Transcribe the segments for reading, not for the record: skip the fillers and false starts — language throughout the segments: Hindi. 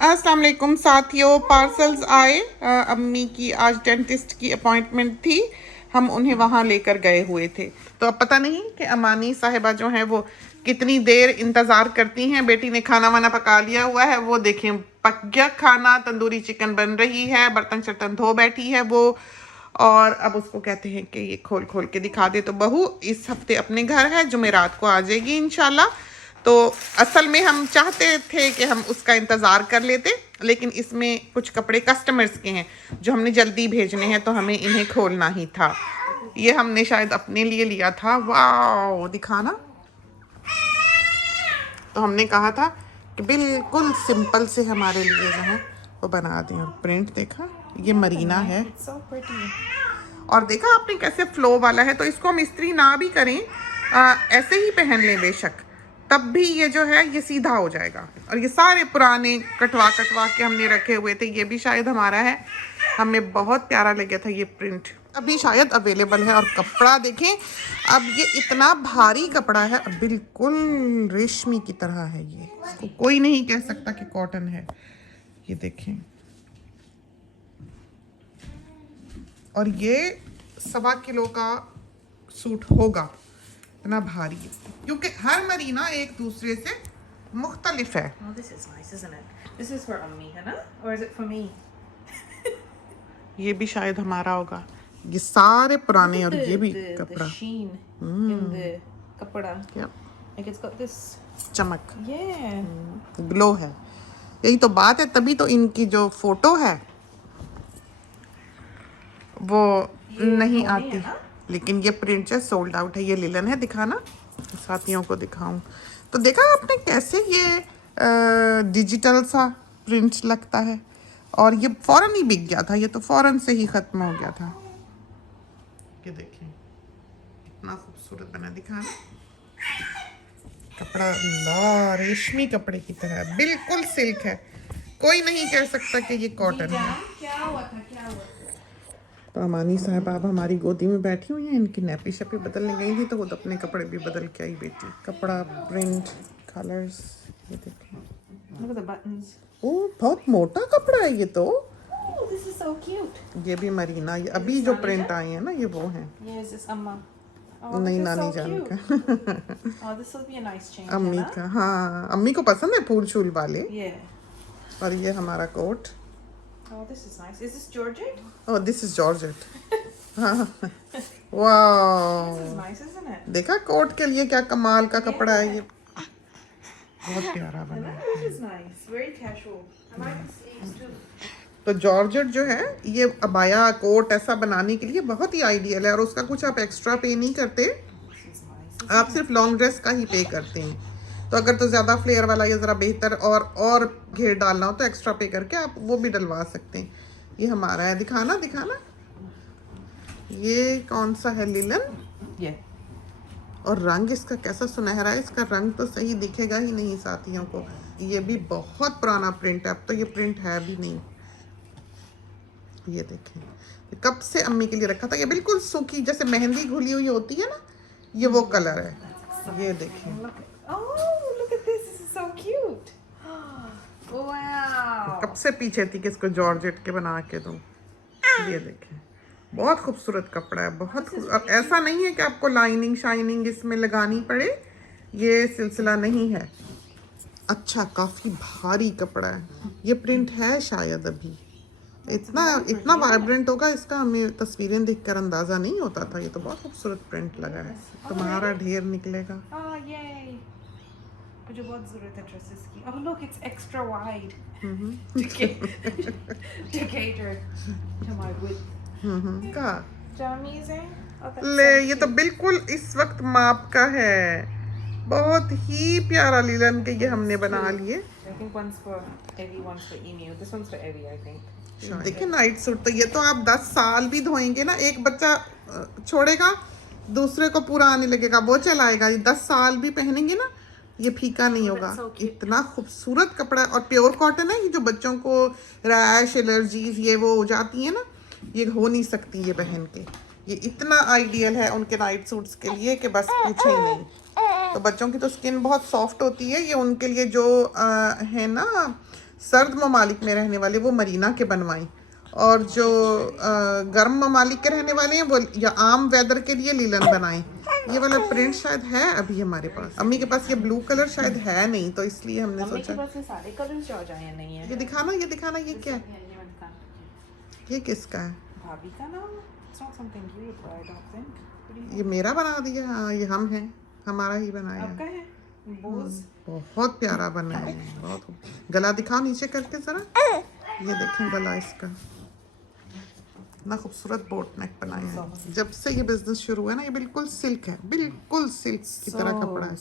अस्सलाम वालेकुम साथियों, पार्सल्स आए। अम्मी की आज डेंटिस्ट की अपॉइंटमेंट थी, हम उन्हें वहाँ लेकर गए हुए थे। तो अब पता नहीं कि अमानी साहिबा जो हैं वो कितनी देर इंतज़ार करती हैं। बेटी ने खाना वाना पका लिया हुआ है, वो देखें पक गया खाना, तंदूरी चिकन बन रही है, बर्तन शर्तन धो बैठी है वो। और अब उसको कहते हैं कि ये खोल खोल के दिखा दे। तो बहू इस हफ्ते अपने घर है, जुमेरात को आ जाएगी इंशाल्लाह। तो असल में हम चाहते थे कि हम उसका इंतज़ार कर लेते, लेकिन इसमें कुछ कपड़े कस्टमर्स के हैं जो हमने जल्दी भेजने हैं, तो हमें इन्हें खोलना ही था। ये हमने शायद अपने लिए लिया था। वाह, दिखाना। तो हमने कहा था कि बिल्कुल सिंपल से हमारे लिए जो है वो बना दें। और प्रिंट देखा, ये मरीना है। और देखा आपने कैसे फ्लो वाला है। तो इसको हम इस्त्री ना भी करें, ऐसे ही पहन लें बेशक, तब भी ये जो है ये सीधा हो जाएगा। और ये सारे पुराने कटवा कटवा के हमने रखे हुए थे, ये भी शायद हमारा है। हमें बहुत प्यारा लगा था ये प्रिंट, अभी शायद अवेलेबल है। और कपड़ा देखें, अब ये इतना भारी कपड़ा है, बिल्कुल रेशमी की तरह है ये। इसको कोई नहीं कह सकता कि कॉटन है। ये देखें, और ये 1.25 किलो का सूट होगा, इतना भारी है, क्योंकि हर मरीना एक दूसरे से मुख्तलिफ है। Oh, this is nice, isn't it? This is for Ammi, है ना? Or is it for me? ये भी शायद हमारा होगा। ये सारे पुराने, और ये भी कपड़ा The sheen in the kapda. Yep. Like it's got this. चमक, Yeah. ग्लो है। यही तो बात है, तभी तो इनकी जो फोटो है वो नहीं आती। लेकिन ये प्रिंट से सोल्ड आउट है। ये लिलन है, दिखाना साथियों को दिखाऊं। तो देखा आपने कैसे ये डिजिटल सा प्रिंट लगता है, और ये फौरन ही बिक गया था। ये तो फौरन से ही ख़त्म हो गया था। ये देखिए कितना खूबसूरत बना, दिखाना। कपड़ा ला रेशमी कपड़े की तरह, बिल्कुल सिल्क है, कोई नहीं कह सकता कि ये कॉटन है। क्या हुआ था? क्या हुआ? तो अमानी साहब अब हमारी गोदी में बैठी हुई हैं। इनकी नैपी शैपी बदलने गई थी, तो खुद अपने कपड़े भी बदल के आई बेटी। कपड़ा, प्रिंट, कलर्स, ये देखिए। Look at the buttons. ओह, बहुत मोटा कपड़ा है ये तो। Oh, this is so cute. ये भी मरीना, ये अभी जो प्रिंट आई है ना, ये वो है। Yeah, is this Amma? Oh, नहीं, this is नानी so जान cute. का। Oh, this will be a nice change. अम्मी है ना? का, हाँ, अम्मी को पसंद है फूल शूल वाले। Yeah. और ये हमारा coat. Oh, this is nice. Is this Georgette? Oh, this is georgette. This वाह, is nice, isn't it? देखा कोट के लिए क्या कमाल का कपड़ा है ये, बहुत प्यारा बना है। This is nice. Very casual. I like the sleeves too. तो जॉर्जेट जो है ये अबाया कोट ऐसा बनाने के लिए बहुत ही आइडियल है। और उसका कुछ आप एक्स्ट्रा पे नहीं करते, This is nice. आप सिर्फ लॉन्ग ड्रेस का ही पे करते हैं। तो अगर तो ज़्यादा फ्लेयर वाला या ज़रा बेहतर और घेर डालना हो तो एक्स्ट्रा पे करके आप वो भी डलवा सकते हैं। ये हमारा है, दिखाना दिखाना। ये कौन सा है? लिलन। Yeah. और रंग इसका कैसा सुनहरा है, इसका रंग तो सही दिखेगा ही नहीं साथियों को। ये भी बहुत पुराना प्रिंट है, अब तो ये प्रिंट है भी नहीं। ये देखें, कब से अम्मी के लिए रखा था। ये बिल्कुल सूखी, जैसे मेहंदी घुली हुई होती है ना, ये वो कलर है। ये देखें, Oh, look at this. This is so cute. Wow. कब से पीछे थी कि इसको जॉर्जेट के बना के दूं। ये देखें, बहुत खूबसूरत कपड़ा है, बहुत अब ऐसा नहीं है कि आपको लाइनिंग शाइनिंग इसमें लगानी पड़े, ये सिलसिला नहीं है। अच्छा, काफ़ी भारी कपड़ा है। ये प्रिंट है शायद अभी, इतना वाइब्रेंट होगा इसका, हमें तस्वीरें देखकर अंदाज़ा नहीं होता था। ये तो बहुत खूबसूरत प्रिंट लगा है। तुम्हारा ढेर निकलेगा। Oh, yay. मुझे बहुत ज़रूरत है ड्रेसेस की। Oh, look, it's extra wide. To cater to my width. का Is that amazing? Oh, that's ले, so ये तो cute. बिल्कुल इस वक्त माप का है। बहुत ही प्यारा लीलन के ये हमने बना लिए। I think one's for Evie, one's for Emu. This one's for Evie, I think. देखिए नाइट सूट तो ये तो आप 10 साल भी धोएंगे ना, एक बच्चा छोड़ेगा दूसरे को पूरा आने लगेगा, वो चलाएगा। ये 10 साल भी पहनेंगे ना, ये फीका नहीं होगा। इतना खूबसूरत कपड़ा है, और प्योर कॉटन है। ये जो बच्चों को रैश एलर्जीज ये वो हो जाती है ना, ये हो नहीं सकती ये पहन के। ये इतना आइडियल है उनके नाइट सूट्स के लिए कि बस पूछे ही नहीं। तो बच्चों की तो स्किन बहुत सॉफ्ट होती है, ये उनके लिए जो है ना सर्द ममालिक में रहने वाले वो मरीना के बनवाएं, और जो गर्म ममालिक के रहने वाले हैं वो या आम वेदर के लिए लीलन बनाएं। ये वाला प्रिंट शायद है अभी हमारे पास, अम्मी के पास ये ब्लू कलर शायद है नहीं, तो इसलिए हमने मम्मी के सोचा पास ये सारे कलर्स जो आ जाए या नहीं है। ये दिखाना, ये दिखाना, ये क्या है, ये मैंने कहा, ये किसका है? भाभी का नाम? It's not something you would buy, I don't think. What do you ये मेरा बना दिया? हाँ, ये हम हैं, हमारा ही बनाया आपका है। है? बोस? बहुत प्यारा बना है, बहुत। गला दिखाओ नीचे करके जरा, ये देखें गला इसका, इतना खूबसूरत बोट नेक बनाया है। जब से ये बिजनेस शुरू हुआ ना, ये बिल्कुल सिल्क है, बिल्कुल सिल्क की तरह कपड़ा है।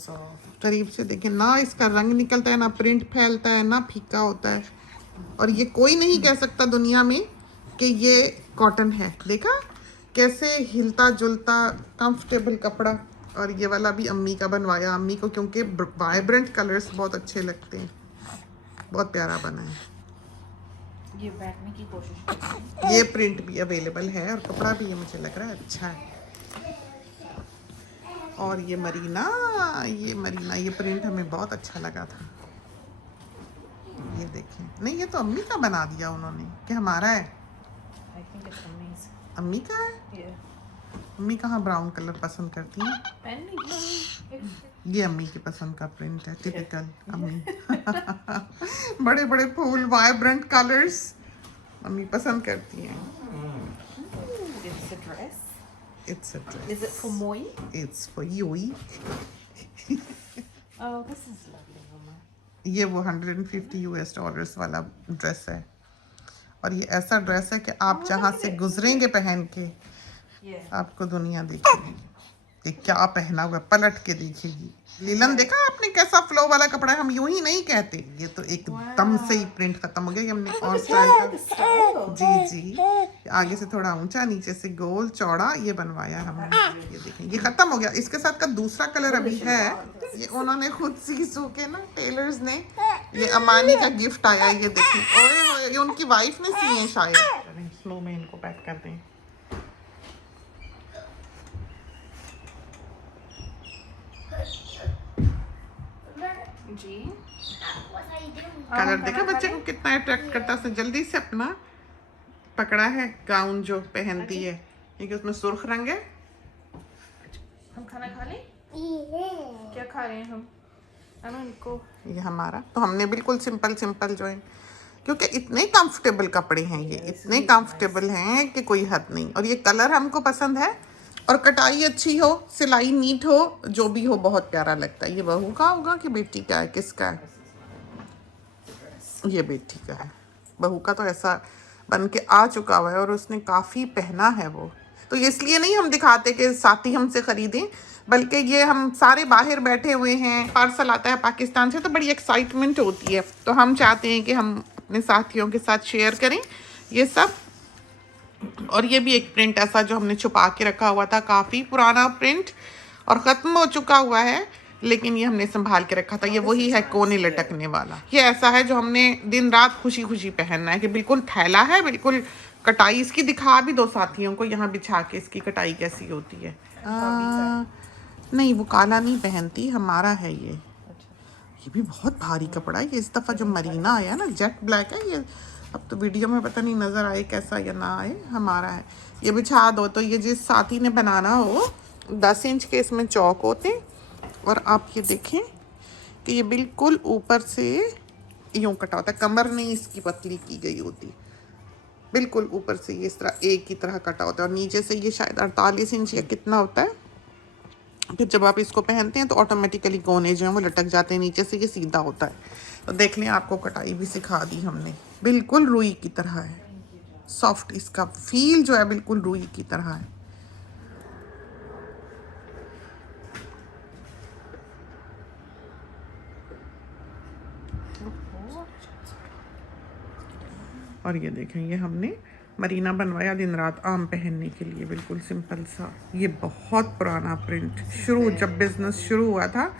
करीब से देखें ना, इसका रंग निकलता है ना, प्रिंट फैलता है ना, फीका होता है, और ये कोई नहीं कह सकता दुनिया में कि ये कॉटन है। देखा कैसे हिलता जुलता कंफर्टेबल कपड़ा। और ये वाला भी अम्मी का बनवाया, अम्मी को क्योंकि वाइब्रेंट कलर्स बहुत अच्छे लगते हैं, बहुत प्यारा बना है। ये बैठने की कोशिश करती ये प्रिंट भी अवेलेबल है और कपड़ा भी ये मुझे लग रहा है अच्छा है। और ये मरीना, ये प्रिंट हमें बहुत अच्छा लगा था। ये देखें, नहीं ये तो अम्मी का बना दिया उन्होंने कि हमारा है। I think it's amazing. अम्मी का है? Yeah. अम्मी कहाँ ब्राउन कलर पसंद करती हैं? पेन नहीं। ये अम्मी की पसंद का प्रिंट है, टिपिकल अम्मी। बड़े बड़े फूल, वाइब्रेंट कलर्स अम्मी पसंद करती हैं। It's a dress. It's a dress. Is it for Moi? It's for you. Oh, this is lovely, Mama. ये वो $150 वाला ड्रेस है, और ये ऐसा ड्रेस है कि आप जहाँ से गुजरेंगे पहन के, Yeah. आपको दुनिया देखेगी कि क्या पहना हुआ है, पलट के देखेगी। लीलन देखा आपने कैसा फ्लो वाला कपड़ा है, हम यूं ही नहीं कहते, ये तो एकदम से ही प्रिंट खत्म हो गया। ये हमने और स्टाइल The का, style. जी आगे से थोड़ा ऊंचा, नीचे से गोल चौड़ा ये बनवाया हमने। ये देखें ये खत्म हो गया। इसके साथ का दूसरा कलर अभी है, ये उन्होंने खुद सी के ना, टेलर्स ने, ये अमानी का गिफ्ट आया। ये देखें, ओए ये उनकी वाइफ ने सी है शायद। स्लो में इनको पैक कर दें। जी। कलर देखा बच्चे को कितना अट्रैक्ट करता है, जल्दी से अपना पकड़ा है गाउन जो पहनती है, क्योंकि उसमें सुर्ख रंग है। हम खाना खा लें? क्या खा रहे हैं हम? अनु इनको। ये हमारा तो हमने बिल्कुल सिंपल जो है, क्योंकि इतने कंफर्टेबल कपड़े हैं, ये इतने कंफर्टेबल हैं कि कोई हद नहीं। और ये कलर हमको पसंद है, और कटाई अच्छी हो, सिलाई नीट हो, जो भी हो, बहुत प्यारा लगता है। ये बहू का होगा कि बेटी का है, किसका है? ये बेटी का है। बहू का तो ऐसा बन के आ चुका हुआ है और उसने काफ़ी पहना है वो, तो इसलिए नहीं हम दिखाते कि साथी हमसे ख़रीदें, बल्कि ये हम सारे बाहर बैठे हुए हैं, पार्सल आता है पाकिस्तान से, तो बड़ी एक्साइटमेंट होती है, तो हम चाहते हैं कि हम अपने साथियों के साथ शेयर करें ये सब। और ये भी एक प्रिंट ऐसा जो हमने छुपा के रखा हुआ था, काफ़ी पुराना प्रिंट और ख़त्म हो चुका हुआ है, लेकिन ये हमने संभाल के रखा था। ये वही है कोने लटकने वाला, ये ऐसा है जो हमने दिन रात खुशी खुशी पहनना है, कि बिल्कुल थैला है, बिल्कुल कटाई इसकी दिखा भी दो साथियों को, यहाँ बिछा के इसकी कटाई कैसी होती है। नहीं वो काला नहीं पहनती, हमारा है ये भी बहुत भारी कपड़ा है। ये इस दफ़ा जो मरीना आया ना, जेट ब्लैक है ये, अब तो वीडियो में पता नहीं नज़र आए कैसा या ना आए, हमारा है। ये बिछा दो तो ये जिस साथी ने बनाना हो, 10 इंच के इसमें चौक होते, और आप ये देखें कि ये बिल्कुल ऊपर से यूँ कटा होता है, कमर नहीं इसकी पतली की गई होती, बिल्कुल ऊपर से ये इस तरह एक की तरह कटा होता है, और नीचे से ये शायद 48 इंच या कितना होता है। फिर जब आप इसको पहनते हैं तो ऑटोमेटिकली कोने जो हैं वो लटक जाते हैं, नीचे से ये सीधा होता है। तो देख लें, आपको कटाई भी सिखा दी हमने, बिल्कुल रुई की तरह है, सॉफ्ट, इसका फील जो है बिल्कुल रुई की तरह है। और ये देखें, ये हमने मरीना बनवाया दिन रात आम पहनने के लिए, बिल्कुल सिंपल सा। ये बहुत पुराना प्रिंट, शुरू जब बिजनेस शुरू हुआ था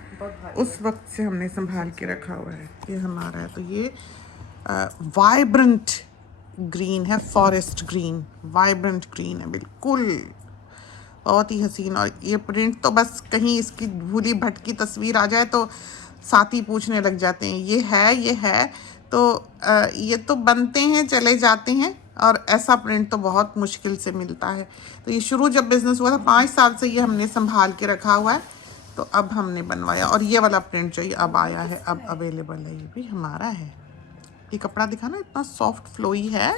उस वक्त से हमने संभाल के रखा हुआ है। ये हमारा है, तो ये वाइब्रेंट ग्रीन है, फॉरेस्ट ग्रीन, वाइब्रेंट ग्रीन है, बिल्कुल बहुत ही हसीन। और ये प्रिंट तो बस कहीं इसकी भूली भटकी तस्वीर आ जाए तो साथी पूछने लग जाते हैं ये है, तो ये तो बनते हैं चले जाते हैं, और ऐसा प्रिंट तो बहुत मुश्किल से मिलता है। तो ये शुरू जब बिज़नेस हुआ था 5 साल से ये हमने संभाल के रखा हुआ है, तो अब हमने बनवाया। और ये वाला प्रिंट जो ये अब आया है, अब अवेलेबल है, ये भी हमारा है। ये कपड़ा दिखाना, इतना सॉफ्ट फ्लोई है।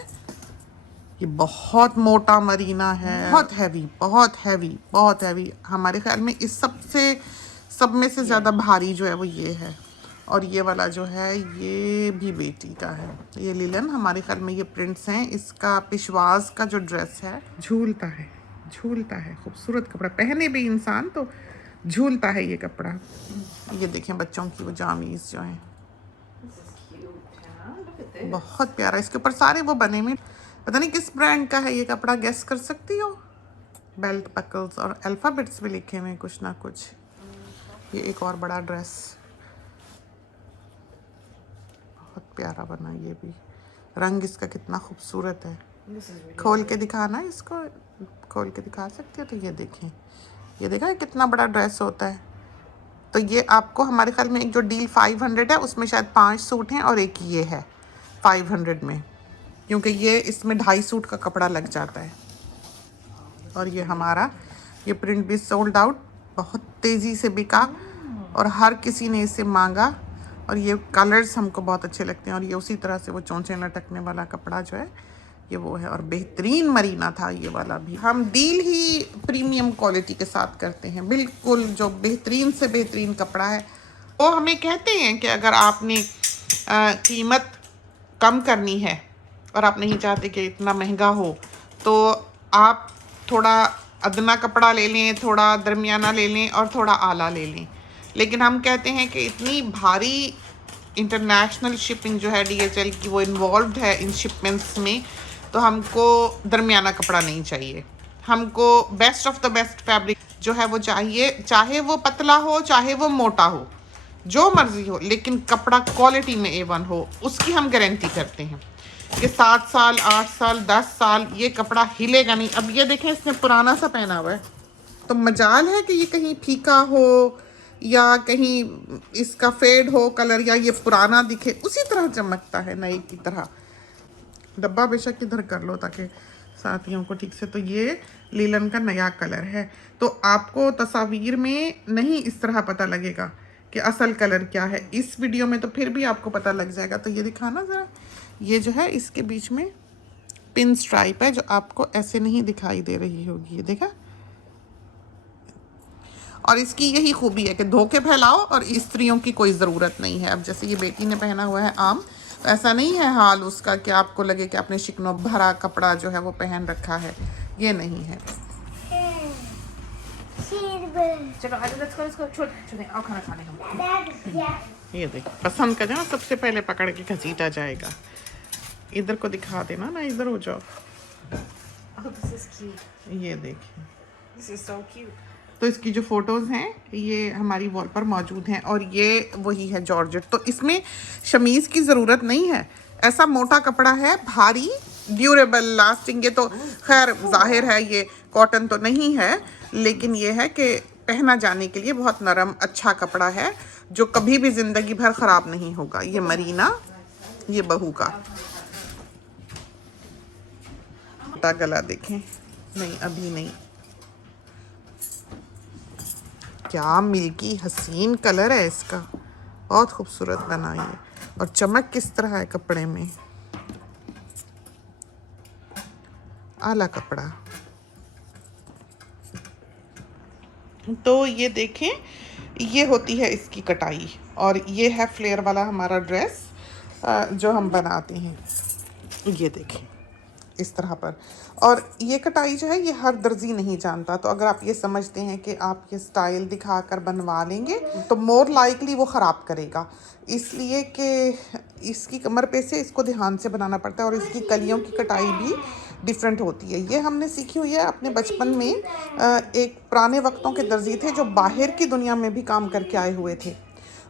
ये बहुत मोटा मरीना है, बहुत हैवी, बहुत हैवी, बहुत हैवी। हमारे ख्याल में इस सब में से ज़्यादा भारी जो है वो ये है। और ये वाला जो है ये भी बेटी का है। ये लिलन, हमारे ख्याल में ये प्रिंट्स हैं। इसका पिशवाज का जो ड्रेस है, झूलता है, झूलता है। खूबसूरत कपड़ा, पहने भी इंसान तो झूलता है ये कपड़ा। ये देखें बच्चों की वो जामीज जो हैं, बहुत प्यारा। इसके ऊपर सारे वो बने हुए, पता नहीं किस ब्रांड का है ये कपड़ा, गेस कर सकती हो? बेल्ट बकल्स और अल्फ़ाबेट्स भी लिखे हुए हैं कुछ ना कुछ। ये एक और बड़ा ड्रेस, बहुत प्यारा बना। ये भी रंग इसका कितना खूबसूरत है। खोल के दिखाना, इसको खोल के दिखा सकते हो? तो ये देखें, ये देखा कितना बड़ा ड्रेस होता है। तो ये आपको हमारे ख्याल में एक जो डील 500 है उसमें शायद 5 सूट हैं और एक ये है 500 में, क्योंकि ये इसमें 2.5 सूट का कपड़ा लग जाता है। और ये हमारा ये प्रिंट भी सोल्ड आउट, बहुत तेज़ी से बिका और हर किसी ने इसे मांगा। और ये कलर्स हमको बहुत अच्छे लगते हैं। और ये उसी तरह से वो चोंचे लटकने वाला कपड़ा जो है ये वो है, और बेहतरीन मरीना था ये वाला भी। हम डील ही प्रीमियम क्वालिटी के साथ करते हैं, बिल्कुल जो बेहतरीन से बेहतरीन कपड़ा है। वो हमें कहते हैं कि अगर आपने कीमत कम करनी है और आप नहीं चाहते कि इतना महंगा हो, तो आप थोड़ा अदना कपड़ा ले लें, थोड़ा दरमियाना ले लें और थोड़ा आला ले लें। लेकिन हम कहते हैं कि इतनी भारी इंटरनेशनल शिपिंग जो है DHL की, वो इन्वॉल्व्ड है इन शिपमेंट्स में, तो हमको दरमियाना कपड़ा नहीं चाहिए। हमको best of the best fabric जो है वो चाहिए, चाहे वो पतला हो चाहे वो मोटा हो, जो मर्जी हो, लेकिन कपड़ा क्वालिटी में A1 हो, उसकी हम गारंटी करते हैं कि 7 साल 8 साल 10 साल ये कपड़ा हिलेगा नहीं। अब ये देखें, इसने पुराना सा पहना हुआ है, तो मजाल है कि ये कहीं फीका हो या कहीं इसका फेड हो कलर, या ये पुराना दिखे, उसी तरह चमकता है नई की तरह। डब्बा बेशक इधर कर लो ताकि साथियों को ठीक से। तो ये लीलन का नया कलर है, तो आपको तस्वीर में नहीं इस तरह पता लगेगा कि असल कलर क्या है। इस वीडियो में तो फिर भी आपको पता लग जाएगा। तो ये दिखाना ज़रा, ये जो है इसके बीच में पिन स्ट्राइप है जो आपको ऐसे नहीं दिखाई दे रही होगी, ये देखा। और इसकी यही खूबी है कि धोखे फैलाओ और स्त्रियों की कोई ज़रूरत नहीं है। अब जैसे ये बेटी ने पहना हुआ है आम, तो ऐसा नहीं है हाल उसका कि आपको लगे कि आपने शिकनों भरा कपड़ा जो है वो पहन रखा है, ये नहीं है। चलो आज लेट्स गो छोटे आओ खाना खाने हम। ये देख, पसंद का ना सबसे पहले पकड़ के घसीटा जाएगा। इधर को दिखा देना ना, इधर हो जाओ। ये देखिए, दिस इज सो क्यूट। तो इसकी जो फ़ोटोज़ हैं ये हमारी वॉल पर मौजूद हैं, और ये वही है जॉर्जेट। तो इसमें शमीज़ की ज़रूरत नहीं है, ऐसा मोटा कपड़ा है, भारी, ड्यूरेबल, लास्टिंग। ये तो खैर जाहिर है ये कॉटन तो नहीं है, लेकिन ये है कि पहना जाने के लिए बहुत नरम अच्छा कपड़ा है जो कभी भी ज़िंदगी भर ख़राब नहीं होगा। ये मरीना, ये बहू का गला देखें, नहीं अभी नहीं। क्या मिल्की हसीन कलर है इसका, बहुत खूबसूरत बना ये। और चमक किस तरह है कपड़े में, आला कपड़ा। तो ये देखें, ये होती है इसकी कटाई, और ये है फ्लेयर वाला हमारा ड्रेस जो हम बनाते हैं। ये देखें इस तरह पर। और ये कटाई जो है ये हर दर्जी नहीं जानता। तो अगर आप ये समझते हैं कि आप ये स्टाइल दिखाकर बनवा लेंगे तो मोर लाइकली वो ख़राब करेगा, इसलिए कि इसकी कमर पे से इसको ध्यान से बनाना पड़ता है। और इसकी कलियों की कटाई भी डिफरेंट होती है। ये हमने सीखी हुई है अपने बचपन में। एक पुराने वक्तों के दर्जी थे जो बाहर की दुनिया में भी काम करके आए हुए थे,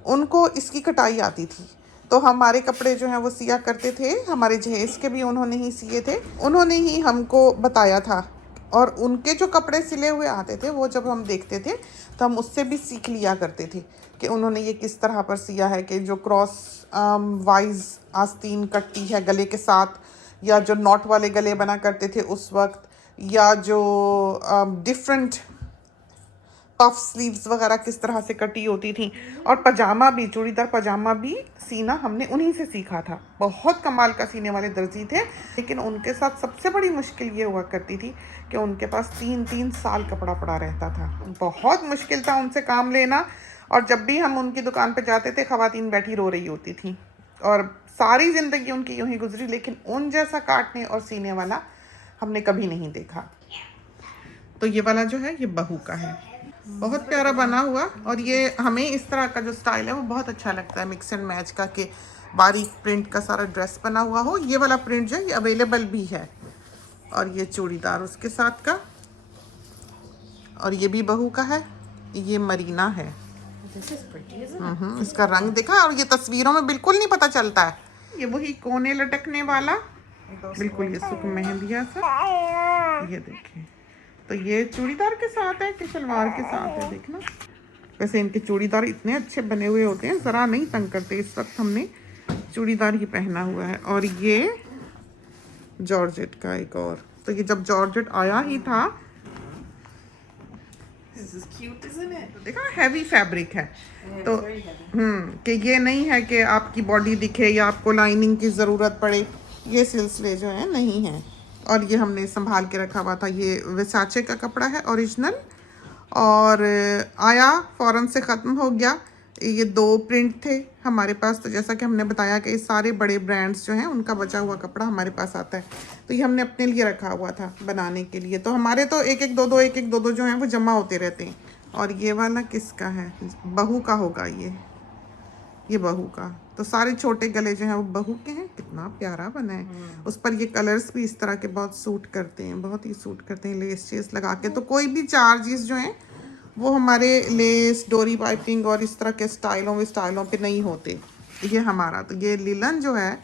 उनको इसकी कटाई आती थी। तो हमारे कपड़े जो हैं वो सिया करते थे, हमारे जहेज़ के भी उन्होंने ही सिए थे, उन्होंने ही हमको बताया था। और उनके जो कपड़े सिले हुए आते थे वो जब हम देखते थे तो हम उससे भी सीख लिया करते थे कि उन्होंने ये किस तरह पर सिया है कि जो क्रॉस वाइज आस्तीन कटती है गले के साथ, या जो नॉट वाले गले बना करते थे उस वक्त, या जो डिफरेंट पफ स्लीव्स वगैरह किस तरह से कटी होती थी। और पजामा भी, चूड़ीदार पजामा भी सीना हमने उन्हीं से सीखा था। बहुत कमाल का सीने वाले दर्जी थे, लेकिन उनके साथ सबसे बड़ी मुश्किल ये हुआ करती थी कि उनके पास 3-3 साल कपड़ा पड़ा रहता था। बहुत मुश्किल था उनसे काम लेना। और जब भी हम उनकी दुकान पर जाते थे, ख़वातीन बैठी रो रही होती थी, और सारी ज़िंदगी उनकी यूं ही गुजरी। लेकिन उन जैसा काटने और सीने वाला हमने कभी नहीं देखा। तो ये वाला जो है ये बहू का है, बहुत प्यारा बना हुआ। और ये हमें इस तरह का जो स्टाइल है वो बहुत अच्छा लगता है, मिक्स एंड मैच का, कि बारीक प्रिंट का सारा ड्रेस बना हुआ हो। ये वाला प्रिंट जो है ये अवेलेबल भी है। और ये चूड़ीदार उसके साथ का, और ये भी बहू का है, ये मरीना है। इसका रंग देखा, और ये तस्वीरों में बिल्कुल नहीं पता चलता है। ये वही कोने लटकने वाला, बिल्कुल ये सुख मेहंदिया सा, ये देखिए। तो ये चूड़ीदार के साथ है कि सलवार के साथ है, देखना। वैसे इनके चूड़ीदार इतने अच्छे बने हुए होते हैं, ज़रा नहीं तंग करते। इस वक्त हमने चूड़ीदार ही पहना हुआ है। और ये जॉर्जेट का एक और, तो ये जब जॉर्जेट आया ही था, देखा हैवी फैब्रिक है। तो कि ये नहीं है कि आपकी बॉडी दिखे या आपको लाइनिंग की ज़रूरत पड़े, ये सिलसिले जो है नहीं है। और ये हमने संभाल के रखा हुआ था। ये वर्साचे का कपड़ा है ओरिजिनल, और आया फ़ौरन से ख़त्म हो गया। ये 2 प्रिंट थे हमारे पास। तो जैसा कि हमने बताया कि सारे बड़े ब्रांड्स जो हैं उनका बचा हुआ कपड़ा हमारे पास आता है, तो ये हमने अपने लिए रखा हुआ था बनाने के लिए। तो हमारे तो 1-1, 2-2, 1-1, 2-2 जो हैं वो जमा होते रहते हैं। और ये वाला किसका है? बहू का होगा ये बहू का। तो सारे छोटे गले जो हैं वो बहू के हैं। कितना प्यारा बना है। उस पर ये कलर्स भी इस तरह के बहुत सूट करते हैं, बहुत ही सूट करते हैं, लेस चेस लगा के। तो कोई भी चार्जेस जो हैं वो हमारे लेस, डोरी पाइपिंग और इस तरह के स्टाइलों पे नहीं होते। ये हमारा, तो ये लिलन जो है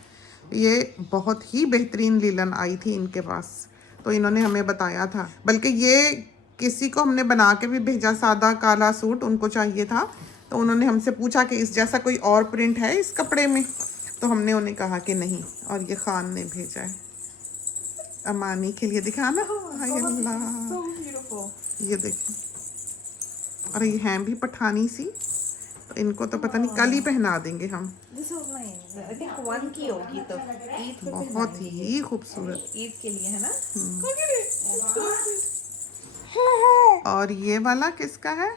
ये बहुत ही बेहतरीन लिलन आई थी इनके पास, तो इन्होंने हमें बताया था। बल्कि ये किसी को हमने बना के भी भेजा, सादा काला सूट उनको चाहिए था, तो उन्होंने हमसे पूछा कि इस जैसा कोई और प्रिंट है इस कपड़े में, तो हमने उन्हें कहा कि नहीं। और ये खान ने भेजा है अमानी के लिए, दिखाना। हाय अल्लाह, ये देखिए। और ये हैं भी पठानी सी, तो इनको तो पता नहीं कल ही पहना देंगे हम। बहुत ही खूबसूरत ईद के लिए है ना। और ये वाला किसका है?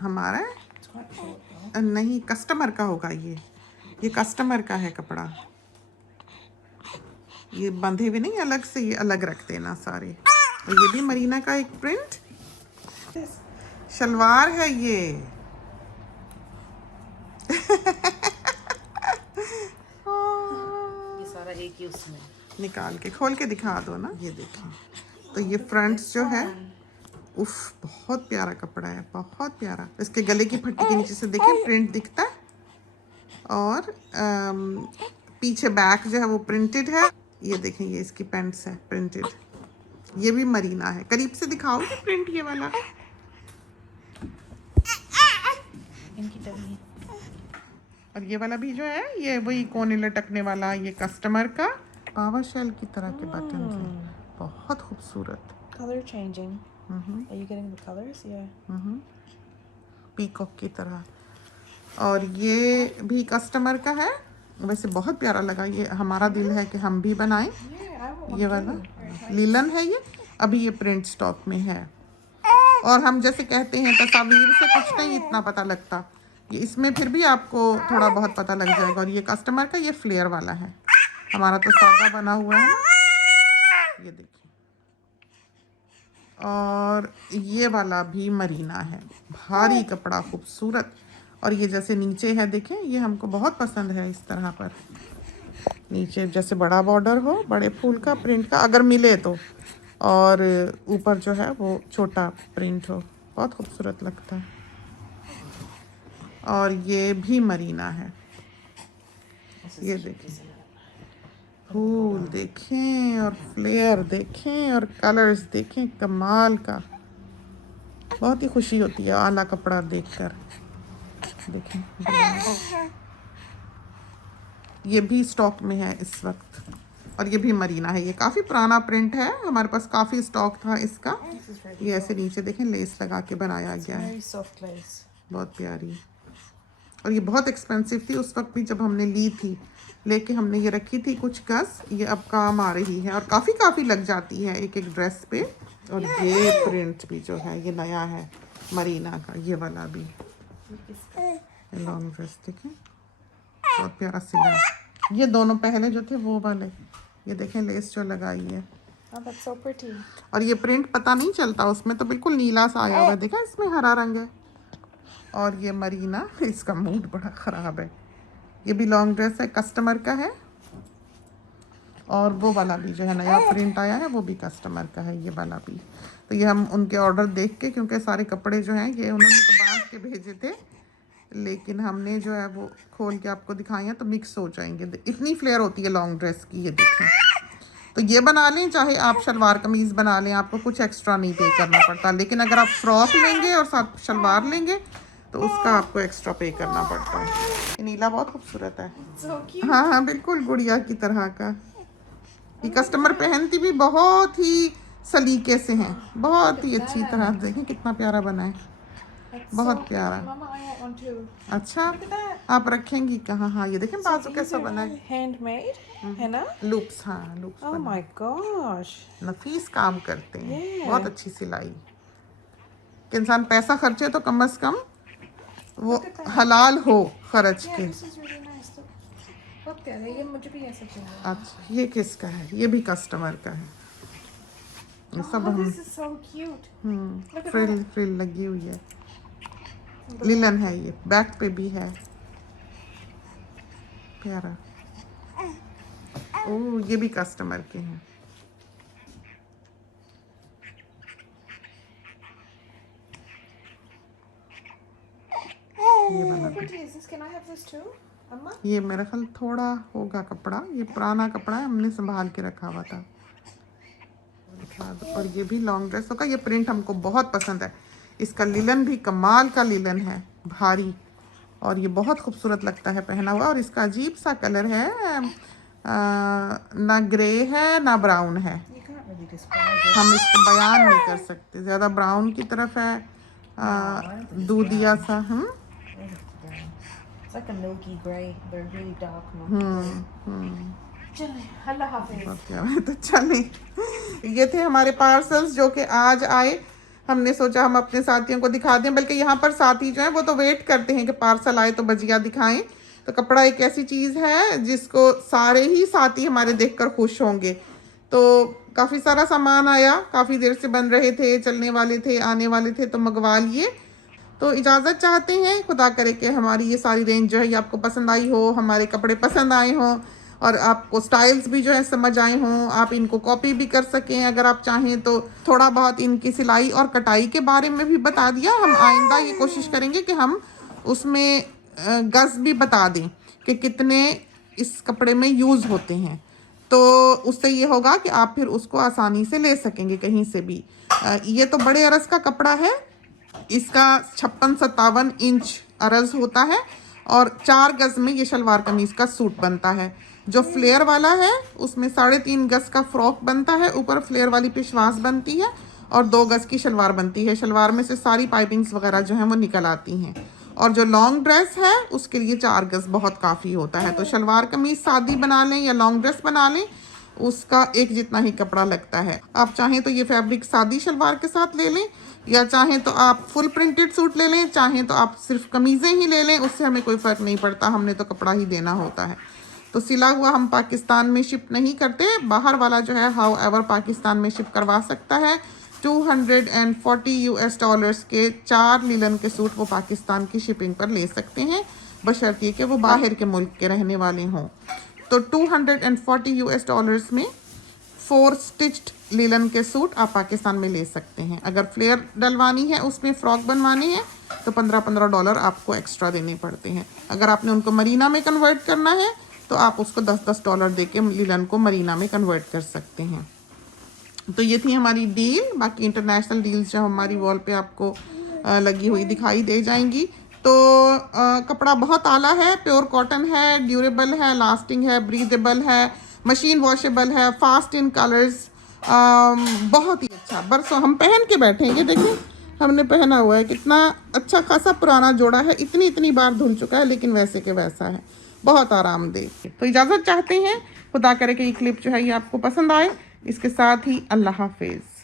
हमारा है? नहीं, कस्टमर का होगा ये कस्टमर का है कपड़ा। ये बंधे हुए नहीं अलग से, ये अलग रख देना सारे। और ये भी मरीना का एक प्रिंट शलवार है ये। सारा एक ही उसमें निकाल के खोल के दिखा दो ना। ये देखिए, तो ये फ्रंट्स जो है, उफ, बहुत प्यारा कपड़ा है, बहुत प्यारा। इसके गले की पट्टी के नीचे से देखिए प्रिंट दिखता है, और पीछे बैक जो है वो प्रिंटेड है। ये देखें, ये इसकी पैंट्स है प्रिंटेड। ये भी मरीना है। करीब से दिखाओगे प्रिंट ये वाला? और ये वाला भी जो है ये वही कोने लटकने वाला, ये कस्टमर का पावर शेल की तरह के बटन है, बहुत खूबसूरत। Colour changing. Are you getting the colors? Yeah. Peacock की तरह। और ये भी कस्टमर का है। वैसे बहुत प्यारा लगा ये, हमारा दिल है कि हम भी बनाएं। ये वाला लीलन है ये, अभी ये प्रिंट स्टॉक में है। और हम जैसे कहते हैं तस्वीर से कुछ नहीं इतना पता लगता, ये इसमें फिर भी आपको थोड़ा बहुत पता लग जाएगा। और ये कस्टमर का, ये फ्लेयर वाला है, हमारा तो सादा बना हुआ है ना, ये देखिए। और ये वाला भी मरीना है, भारी कपड़ा, खूबसूरत। और ये जैसे नीचे है देखें, ये हमको बहुत पसंद है। इस तरह पर नीचे जैसे बड़ा बॉर्डर हो, बड़े फूल का प्रिंट का अगर मिले तो, और ऊपर जो है वो छोटा प्रिंट हो, बहुत खूबसूरत लगता है। और ये भी मरीना है, ये देखें, फूल देखें और फ्लेयर देखें और कलर्स देखें, कमाल का। बहुत ही खुशी होती है आला कपड़ा देखकर। देखें ये भी स्टॉक में है इस वक्त, और ये भी मरीना है। ये काफ़ी पुराना प्रिंट है, हमारे पास काफ़ी स्टॉक था इसका। ये ऐसे नीचे देखें लेस लगा के बनाया गया है, बहुत प्यारी। और ये बहुत एक्सपेंसिव थी उस वक्त भी जब हमने ली थी, लेके हमने ये रखी थी कुछ गज। ये अब काम आ रही है और काफ़ी लग जाती है एक एक ड्रेस पे। और ये प्रिंट भी जो है ये नया है मरीना का, ये वाला भी लॉन्ग ड्रेस देखें, बहुत प्यारा सिला है। ये दोनों पहले जो थे वो वाले, ये देखें लेस जो लगाई है। Oh, that's so pretty. और ये प्रिंट पता नहीं चलता, उसमें तो बिल्कुल नीला सा आया हुआ है, देखा इसमें हरा रंग है। और ये मरीना, इसका मूड बड़ा ख़राब है। ये भी लॉन्ग ड्रेस है, कस्टमर का है। और वो वाला भी जो है नया प्रिंट आया है वो भी कस्टमर का है, ये वाला भी। तो ये हम उनके ऑर्डर देख के, क्योंकि सारे कपड़े जो हैं ये उन्होंने तो बांध के भेजे थे, लेकिन हमने जो है वो खोल के आपको दिखाए हैं तो मिक्स हो जाएंगे। इतनी फ्लेयर होती है लॉन्ग ड्रेस की, ये देखें। तो ये बना लें, चाहे आप शलवार कमीज़ बना लें, आपको कुछ एक्स्ट्रा नहीं पे करना पड़ता। लेकिन अगर आप फ्रॉक लेंगे और साथ शलवार लेंगे तो उसका आपको एक्स्ट्रा पे करना पड़ता है। ये नीला बहुत खूबसूरत है। So cute. हाँ, बिल्कुल गुड़िया की तरह का। ये कस्टमर पहनती भी बहुत ही सलीके से हैं, बहुत ही अच्छी तरह। देखें कितना प्यारा बना है, That's बहुत so प्यारा। cute. Mama, I want one too. अच्छा, Look at that. आप रखेंगी कहाँ? हाँ, ये देखें बाजू कैसा बना है, Handmade, henna. लूप्स। हाँ, लूप्स Oh बना my gosh. नफीस काम करते हैं, Yeah. बहुत अच्छी सिलाई। कि इंसान पैसा खर्चे तो कम से कम वो Look at that. हलाल हो खर्च Yeah, के। this is really nice. Look. बहुत प्यारा है, ये मुझे भी ऐसा चाहिए। अच्छा, ये किसका है? ये भी कस्टमर का है। ये सब Oh, हम this is so cute. Look at frill that. Frill लगी हुई है, लिलन है। ये बैक पे भी है, प्यारा। ओह, ये भी कस्टमर के हैं। ये वाला How भी। pretty is this? Can I have this too, Amma? ये मेरा ख्याल थोड़ा होगा कपड़ा, ये पुराना कपड़ा है, हमने संभाल के रखा हुआ था। और ये भी लॉन्ग ड्रेस होगा। ये प्रिंट हमको बहुत पसंद है, इसका लिलन भी कमाल का लिलन है, भारी। और ये बहुत खूबसूरत लगता है पहना हुआ। और इसका अजीब सा कलर है, ना ग्रे है ना ब्राउन है। You can't really describe it. हम इसको बयान नहीं कर सकते, ज़्यादा ब्राउन की तरफ है, दूधिया सा। It's like a milky grey. They're really dark milky. चलें, अल्लाह हाफिज़। बहुत प्यारा है। तो चलें, ये थे हमारे पार्सल्स जो कि आज आए। हमने सोचा हम अपने साथियों को दिखा दें, बल्कि यहाँ पर साथी जो हैं वो तो वेट करते हैं कि पार्सल आए तो बजिया दिखाएं। तो कपड़ा एक ऐसी चीज़ है जिसको सारे ही साथी हमारे देखकर खुश होंगे। तो काफ़ी सारा सामान आया, काफ़ी देर से बन रहे थे, चलने वाले थे, आने वाले थे, तो मंगवा लिए। तो इजाज़त चाहते हैं, खुदा करे कि हमारी ये सारी रेंज जो है ये आपको पसंद आई हो, हमारे कपड़े पसंद आए हों और आपको स्टाइल्स भी जो है समझ आए हों, आप इनको कॉपी भी कर सकें अगर आप चाहें तो। थोड़ा बहुत इनकी सिलाई और कटाई के बारे में भी बता दिया। हम आइंदा ये कोशिश करेंगे कि हम उसमें गज़ भी बता दें कि कितने इस कपड़े में यूज़ होते हैं, तो उससे ये होगा कि आप फिर उसको आसानी से ले सकेंगे कहीं से भी। ये तो बड़े अरज़ का कपड़ा है, इसका 56-57 इंच अरज़ होता है और 4 गज़ में ये शलवार कमीज़ का सूट बनता है। जो फ्लेयर वाला है उसमें 3.5 गज़ का फ्रॉक बनता है, ऊपर फ्लेयर वाली पेशवास बनती है और 2 गज़ की शलवार बनती है। शलवार में से सारी पाइपिंग्स वगैरह जो हैं वो निकल आती हैं। और जो लॉन्ग ड्रेस है उसके लिए 4 गज़ बहुत काफ़ी होता है। तो शलवार कमीज़ सादी बना लें या लॉन्ग ड्रेस बना लें, उसका एक जितना ही कपड़ा लगता है। आप चाहें तो ये फैब्रिक सादी शलवार के साथ ले लें, या चाहें तो आप फुल प्रिंटेड सूट ले लें, चाहें तो आप सिर्फ कमीज़ें ही ले लें, उससे हमें कोई फ़र्क नहीं पड़ता, हमने तो कपड़ा ही देना होता है। तो सिला हुआ हम पाकिस्तान में शिप नहीं करते, बाहर वाला जो है हाउ एवर पाकिस्तान में शिप करवा सकता है। $240 के 4 लिलन के सूट वो पाकिस्तान की शिपिंग पर ले सकते हैं, बशर्ते कि वो बाहर के मुल्क के रहने वाले हों। तो $240 में 4 स्टिच्ड लिलन के सूट आप पाकिस्तान में ले सकते हैं। अगर फ्लेयर डलवानी है, उसमें फ़्रॉक बनवानी है, तो $15 आपको एक्स्ट्रा देने पड़ते हैं। अगर आपने उनको मरीना में कन्वर्ट करना है तो आप उसको $10 दे के लिलन को मरीना में कन्वर्ट कर सकते हैं। तो ये थी हमारी डील। बाकी इंटरनेशनल डील्स जो हमारी वॉल पे आपको लगी हुई दिखाई दे जाएंगी। तो कपड़ा बहुत आला है, प्योर कॉटन है, ड्यूरेबल है, लास्टिंग है, ब्रीदेबल है, मशीन वॉशेबल है, फास्ट इन कलर्स, बहुत ही अच्छा। बरसों हम पहन के बैठेंगे, देखें हमने पहना हुआ है, कितना अच्छा खासा पुराना जोड़ा है, इतनी बार धुल चुका है लेकिन वैसे के वैसा है, बहुत आरामदेह। तो इजाज़त चाहते हैं, खुदा करे कि ये क्लिप जो है ये आपको पसंद आए। इसके साथ ही अल्लाह हाफिज़।